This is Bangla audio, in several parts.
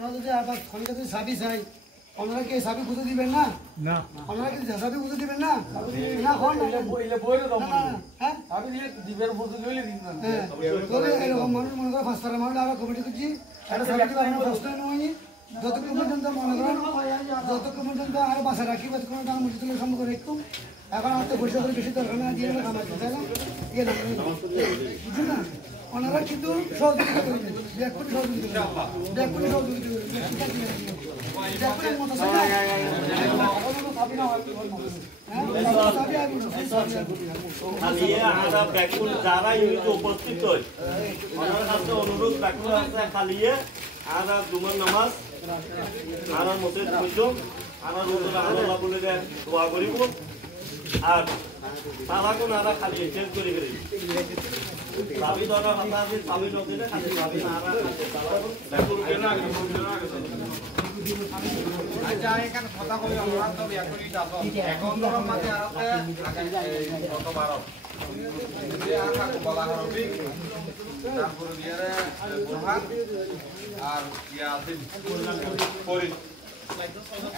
ওনারা যদি আবার খনিকা যদি সাবি চাই ওনারা কি সাবি বুঝে দিবেন না? না ওনারা কি সাবি বুঝে দিবেন না? না হন না বইরে দাও হ্যাঁ সাবি দিয়ে দিবেন বুঝে লইলে দিন না হ্যাঁ তবে এরকম মানুষ মনে করে ফাস্টার মানুষ আর কমিটি করছি এটা সাবি দিলে আমরা ফাস্ট নই যতক্ষণ পর্যন্ত মনে করেন যতক্ষণ পর্যন্ত আর বাসা রাখি ততক্ষণ তার মধ্যে তুলে সম্ভব করে একটু এখন আর তো পয়সা করে বেশি দরকার না দিয়ে কামাচ্ছি তাই না ইয়ে না বুঝুন না ওনারা কিন্তু সহযোগিতা করবেন ব্যাকুল সহযোগিতা ব্যাকুল সহযোগিতা যারা ইউনিটে উপস্থিত হয় ওনার কাছে অনুরোধ ব্যাকুল আছে খালিয়ে আর দুমান নামাজ আর মসজিদ খুঁজুক আর আল্লাহ বলে দোয়া করিব আর তারা কোন আর খালি চেঞ্জ করে ফেলি সাবি দরকার কথা আছে সাবি লোক দিলে খালি সাবি না আর আচ্ছা এখানে কথা কই আমরা তো একই দাও এখন তো মাঝে আছে আগে গতবার যে আশা বলা হবে তারপরে দিয়ে বুরহান আর ইয়া আছে পরি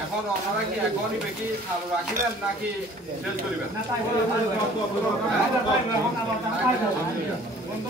এখন আপনারা কি এখনই বেশি চালু রাখিবেন নাকি শেষ করিবেন না তাই বন্ধ